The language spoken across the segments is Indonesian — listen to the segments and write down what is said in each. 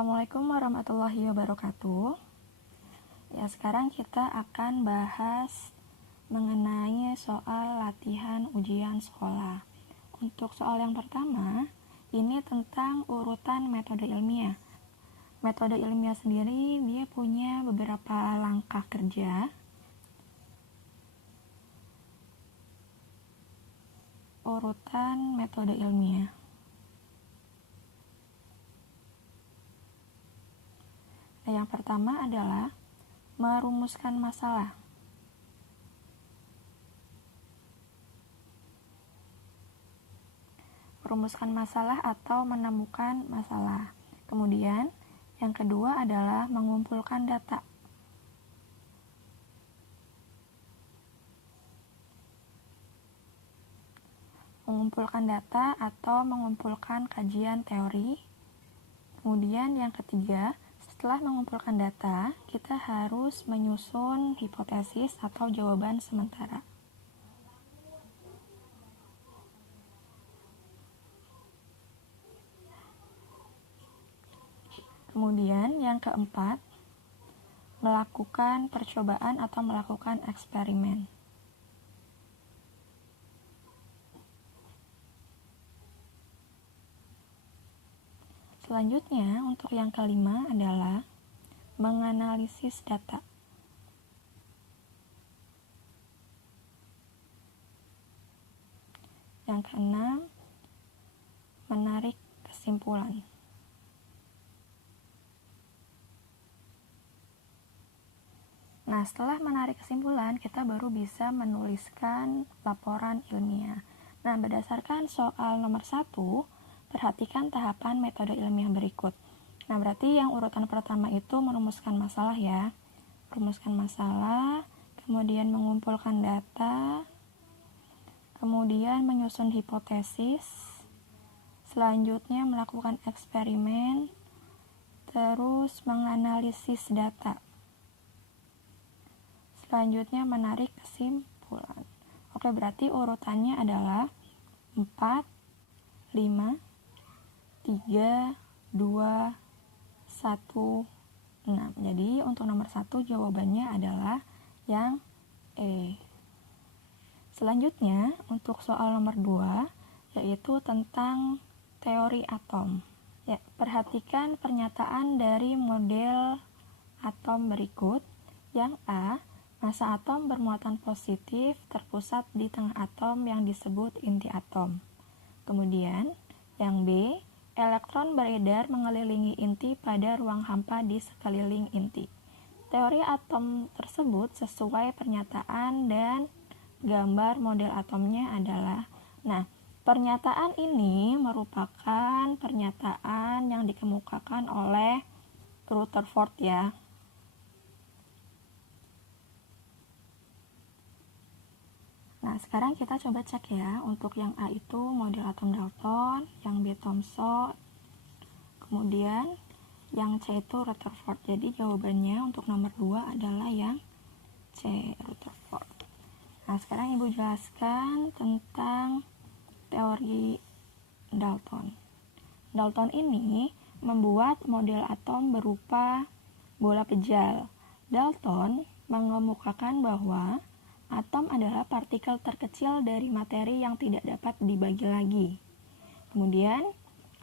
Assalamualaikum warahmatullahi wabarakatuh. Ya, sekarang kita akan bahas mengenai soal latihan ujian sekolah. Untuk soal yang pertama, ini tentang urutan metode ilmiah. Metode ilmiah sendiri dia punya beberapa langkah kerja. Urutan metode ilmiah. Yang pertama adalah merumuskan masalah. Merumuskan masalah atau menemukan masalah. Kemudian, yang kedua adalah mengumpulkan data. Mengumpulkan data atau mengumpulkan kajian teori. Kemudian yang ketiga, setelah mengumpulkan data, kita harus menyusun hipotesis atau jawaban sementara. Kemudian yang keempat, melakukan percobaan atau melakukan eksperimen. Selanjutnya, untuk yang kelima adalah menganalisis data. Yang keenam, menarik kesimpulan. Nah, setelah menarik kesimpulan, kita baru bisa menuliskan laporan ilmiah. Nah, berdasarkan soal nomor 1, perhatikan tahapan metode ilmiah berikut. Nah, berarti yang urutan pertama itu merumuskan masalah ya. Merumuskan masalah, kemudian mengumpulkan data, kemudian menyusun hipotesis, selanjutnya melakukan eksperimen, terus menganalisis data. Selanjutnya menarik kesimpulan. Oke, berarti urutannya adalah 4, 5, 3, 2, 1, 6. Jadi untuk nomor 1 jawabannya adalah yang E. Selanjutnya untuk soal nomor 2 yaitu tentang teori atom. Ya, perhatikan pernyataan dari model atom berikut. Yang A, massa atom bermuatan positif terpusat di tengah atom yang disebut inti atom. Kemudian yang B, elektron beredar mengelilingi inti pada ruang hampa di sekeliling inti. Teori atom tersebut sesuai pernyataan dan gambar model atomnya adalah. Nah, pernyataan ini merupakan pernyataan yang dikemukakan oleh Rutherford ya. Nah, sekarang kita coba cek ya. Untuk yang A itu model atom Dalton, yang B Thomson, kemudian yang C itu Rutherford. Jadi jawabannya untuk nomor 2 adalah yang C, Rutherford. Nah, sekarang Ibu jelaskan tentang teori Dalton. Dalton ini membuat model atom berupa bola pejal. Dalton mengemukakan bahwa atom adalah partikel terkecil dari materi yang tidak dapat dibagi lagi. Kemudian,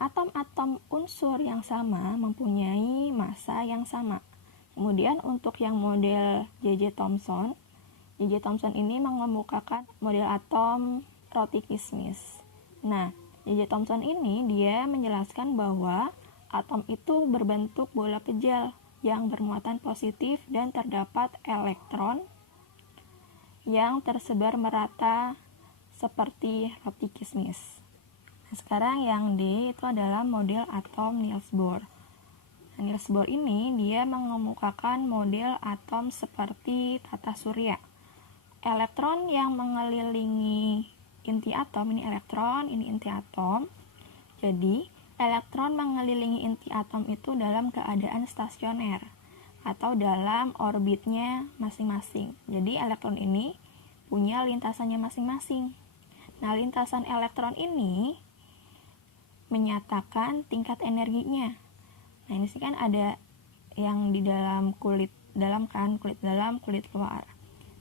atom-atom unsur yang sama mempunyai massa yang sama. Kemudian untuk yang model J.J. Thomson ini mengemukakan model atom roti-kismis. Nah, J.J. Thomson ini dia menjelaskan bahwa atom itu berbentuk bola pejal yang bermuatan positif dan terdapat elektron yang tersebar merata seperti roti kismis. Nah, sekarang yang D itu adalah model atom Niels Bohr. Nah, Niels Bohr ini dia mengemukakan model atom seperti tata surya. Elektron yang mengelilingi inti atom, ini elektron, ini inti atom. Jadi, elektron mengelilingi inti atom itu dalam keadaan stasioner atau dalam orbitnya masing-masing. Jadi elektron ini punya lintasannya masing-masing. Nah, lintasan elektron ini menyatakan tingkat energinya. Nah, ini sih kan ada yang di dalam kulit dalam kan, kulit dalam, kulit luar.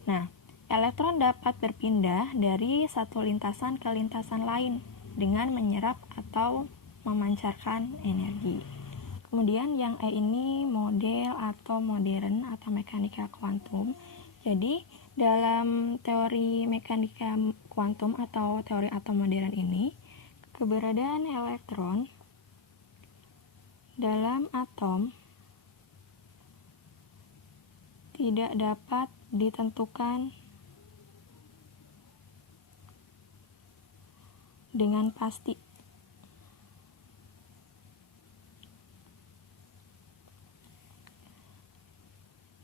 Nah, elektron dapat berpindah dari satu lintasan ke lintasan lain dengan menyerap atau memancarkan energi. Kemudian yang E ini model atau modern atau mekanika kuantum. Jadi, dalam teori mekanika kuantum atau teori atom modern ini, keberadaan elektron dalam atom tidak dapat ditentukan dengan pasti.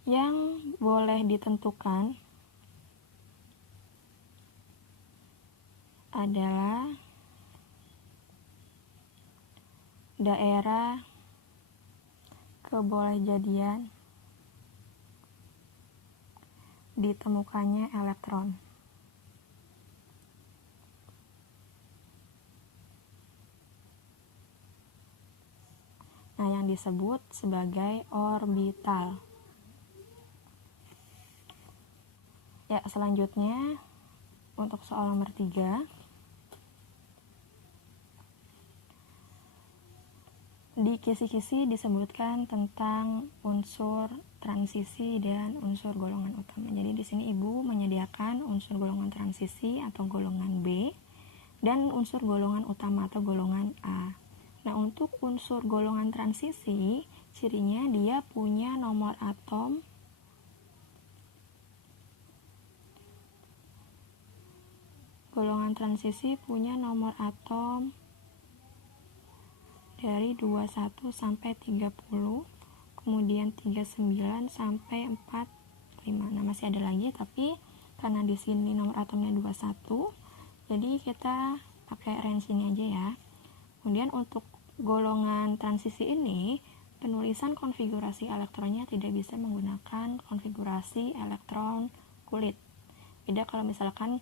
Yang boleh ditentukan adalah daerah kebolehjadian ditemukannya elektron. Nah, yang disebut sebagai orbital. Ya, selanjutnya untuk soal nomor 3. Di kisi-kisi disebutkan tentang unsur transisi dan unsur golongan utama. Jadi di sini Ibu menyediakan unsur golongan transisi atau golongan B dan unsur golongan utama atau golongan A. Nah, untuk unsur golongan transisi, cirinya dia punya nomor atom golongan transisi punya nomor atom dari 21 sampai 30, kemudian 39 sampai 45. Nah, masih ada lagi, tapi karena di sini nomor atomnya 21, jadi kita pakai range ini aja ya. Kemudian untuk golongan transisi ini, penulisan konfigurasi elektronnya tidak bisa menggunakan konfigurasi elektron kulit. Beda kalau misalkan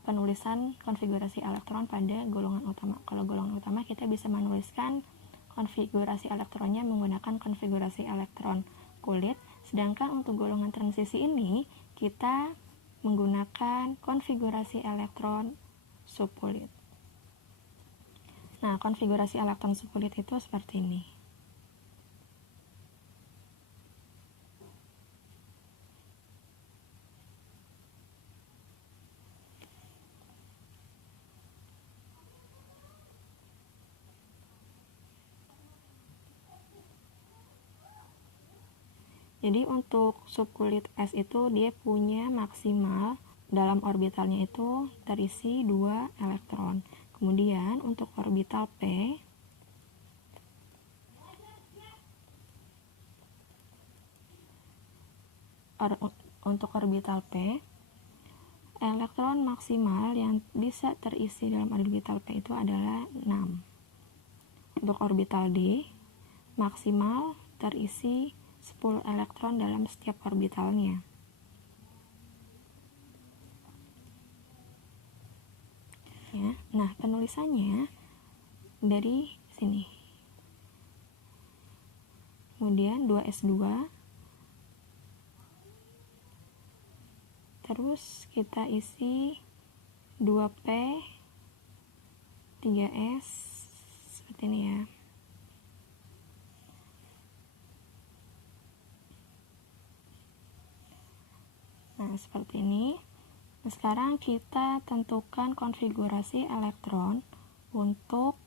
penulisan konfigurasi elektron pada golongan utama. Kalau golongan utama kita bisa menuliskan konfigurasi elektronnya menggunakan konfigurasi elektron kulit, sedangkan untuk golongan transisi ini kita menggunakan konfigurasi elektron subkulit. Nah, konfigurasi elektron subkulit itu seperti ini. Jadi untuk subkulit S itu dia punya maksimal dalam orbitalnya itu terisi 2 elektron. Kemudian untuk orbital P untuk orbital P elektron maksimal yang bisa terisi dalam orbital P itu adalah 6. Untuk orbital D maksimal terisi 10 elektron dalam setiap orbitalnya. Ya, nah penulisannya dari sini. Kemudian 2s2, terus kita isi 2p 3s seperti ini ya. Nah, seperti ini. Nah, sekarang kita tentukan konfigurasi elektron untuk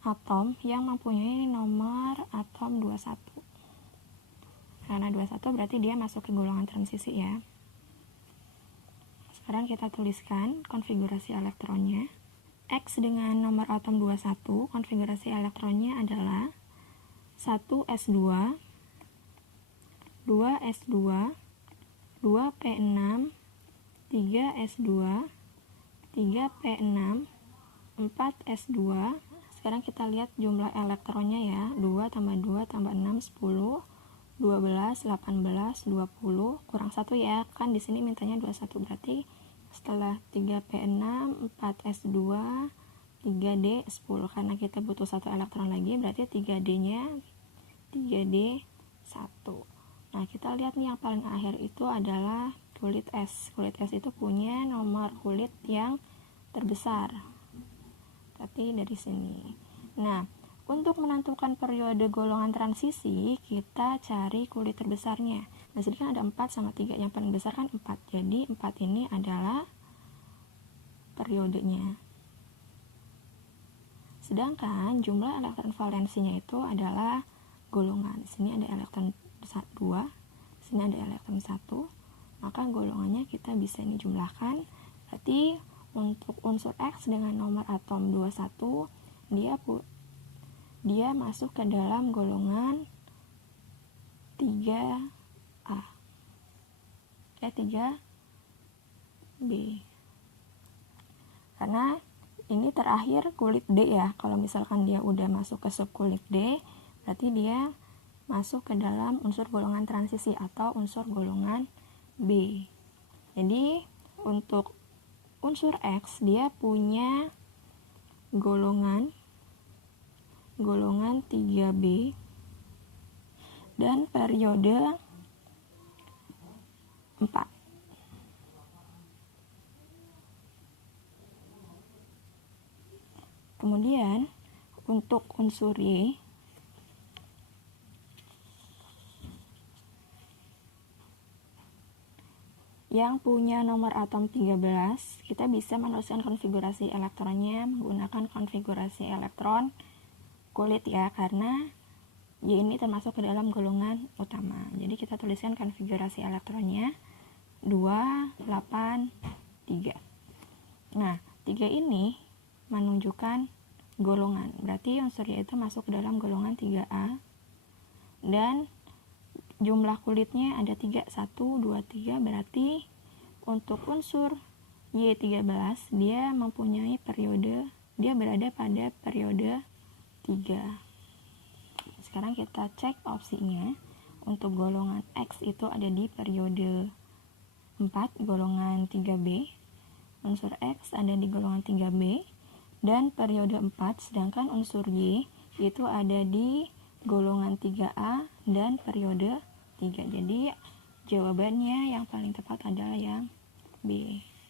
atom yang mempunyai nomor atom 21. Karena 21 berarti dia masuk ke golongan transisi ya. Sekarang kita tuliskan konfigurasi elektronnya. X dengan nomor atom 21, konfigurasi elektronnya adalah 1s2, 2s2, 2p6, 3s2, 3p6, 4s2. Sekarang kita lihat jumlah elektronnya ya. 2 tambah 2 tambah 6, 10, 12, 18, 20, kurang 1 ya. Kan di sini mintanya 21, berarti setelah 3p6, 4s2, 3D 10, karena kita butuh 1 elektron lagi, berarti 3D-nya 3D 1. Nah, kita lihat nih yang paling akhir itu adalah kulit S. Kulit S itu punya nomor kulit yang terbesar. Berarti dari sini. Nah, untuk menentukan periode golongan transisi, kita cari kulit terbesarnya. Nah, sini kan ada 4 sama 3. Yang paling besar kan 4. Jadi, 4 ini adalah periodenya. Sedangkan jumlah elektron valensinya itu adalah golongan. Di sini ada elektron 2, di sini ada elektron 1. Maka golongannya kita bisa ini jumlahkan. Berarti untuk unsur X dengan nomor atom 21, dia masuk ke dalam golongan 3A. 3B. Karena ini terakhir kulit D ya. Kalau misalkan dia udah masuk ke subkulit D, berarti dia masuk ke dalam unsur golongan transisi atau unsur golongan B. Jadi untuk unsur X dia punya golongan 3B dan periode 4. Kemudian untuk unsur Y yang punya nomor atom 13, kita bisa menuliskan konfigurasi elektronnya menggunakan konfigurasi elektron kulit ya, karena Y ini termasuk ke dalam golongan utama. Jadi kita tuliskan konfigurasi elektronnya 2, 8, 3. Nah, 3 ini menunjukkan golongan. Berarti unsur Y itu masuk ke dalam golongan 3A. Dan jumlah kulitnya ada 3, 1, 2, 3. Berarti untuk unsur Y13 dia mempunyai periode, dia berada pada periode 3. Sekarang kita cek opsinya. Untuk golongan X itu ada di periode 4, golongan 3B. Unsur X ada di golongan 3B dan periode 4, sedangkan unsur Y itu ada di golongan 3A dan periode 3. Jadi jawabannya yang paling tepat adalah yang B.